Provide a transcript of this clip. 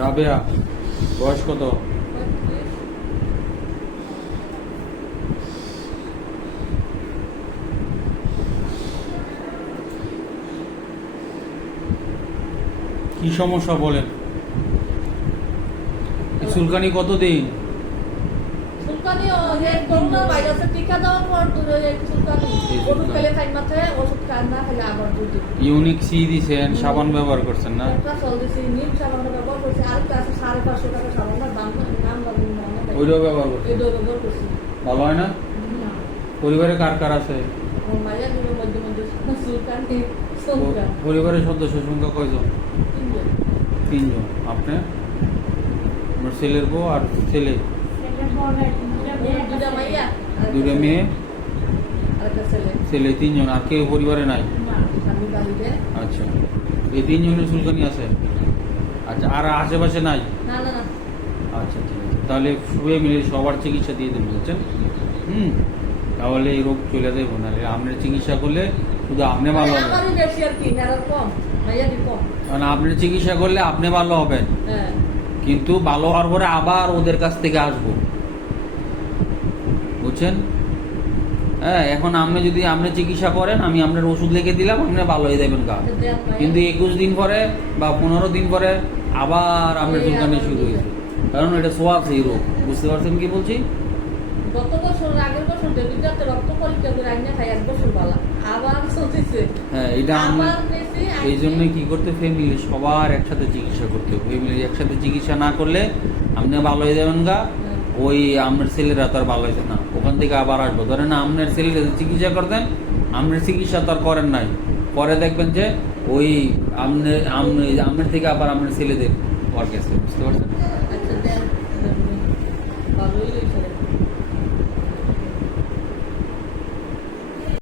রাবেয়া বয়স কত? কি সমস্যা বলেন? চুলকানি কতদিন? চুলকানি করোনা ভাইরাসে টিকা দেওয়ার পর চুলকানি ওষুধ খেলে খাই মাত্রে ওষুধ খান না খেলে আবার দুদিন ইউনিক সি দিছেন, সাবান ব্যবহার করছেন না? একটা চল দিছি নিম সাবানটা ব্যবহার করছি আরেকটা আছে 550 টাকা সাবানের দাম নাম বলেন না ওইটাও ব্যবহার করছেন? এটাও ব্যবহার করছি। ভালো হয় না? পরিবারে কার কার আছে? আমার মায়ের দুটোর মধ্যে মধ্যে চুলকানি চুলকানি পরিবারের সদস্য সংখ্যা কয়জন? তিনজন। তিনজন। আপনি? আমার ছেলের বউ আর ছেলে? দুটা মাইয়া দুটো মেয়ে, আরেকটা ছেলে। ছেলে, তিনজন। আর কেউ পরিবারে নাই? স্বামী বাড়িতে। আচ্ছা, এই তিনজনের চুলকানি আছে? আচ্ছা, আর আশেপাশে নাই? না না না আচ্ছা, ঠিক আছে। তাহলে সবাই মিলে সবার চিকিৎসা দিয়ে দেবেন, বুঝছেন? তাহলে এই রোগ চলে যাবে না। আপনার চিকিৎসা করলে শুধু আপনি ভালো হবেন, আমারই বেশি আর কি হেরার কম মাইয়ারই কম। মানে আপনার চিকিৎসা করলে আপনি ভালো হবেন, হ্যাঁ কিন্তু ভালো হওয়ার পরে আবার ওদের কাছ থেকে আসবো, বুঝছেন? হ্যাঁ, এখন আপনি যদি আপনি চিকিৎসা করেন, আমি আপনার ওষুধ লিখে দিলাম, আপনি ভালো হয়ে যাবেন গা। কিন্তু 21 দিন পরে বা 15 দিন পরে আবার আপনার চুলকানি শুরু হয়েছে, কারণ এটা সোয়াস এই রোগ। বুঝতে পারছেন কি বলছি? গত বছর আগের বছর দেবীদাতে রক্ত পরীক্ষা করে আইনে খাই 1 বছর বালা আবার চলতেছে। হ্যাঁ, এটা আমরা আবার নেছি এই জন্য কি করতে, ফ্যামিলি সবার একসাথে চিকিৎসা করতে হবে। ফ্যামিলি একসাথে চিকিৎসা না করলে আপনি ভালো হয়ে যাবেন গা, ওই আপনার ছেলেরা তো আর ভালো হয়েছে না, ওখান থেকে আবার আসবো। ধরেন আপনার ছেলেরা চিকিৎসা করতেন, আপনার চিকিৎসা তো আর করেন নাই, পরে দেখবেন যে ওই আপনার থেকে আবার আপনার ছেলেদের ওয়ার্ক আছে। বুঝতে পারছেন?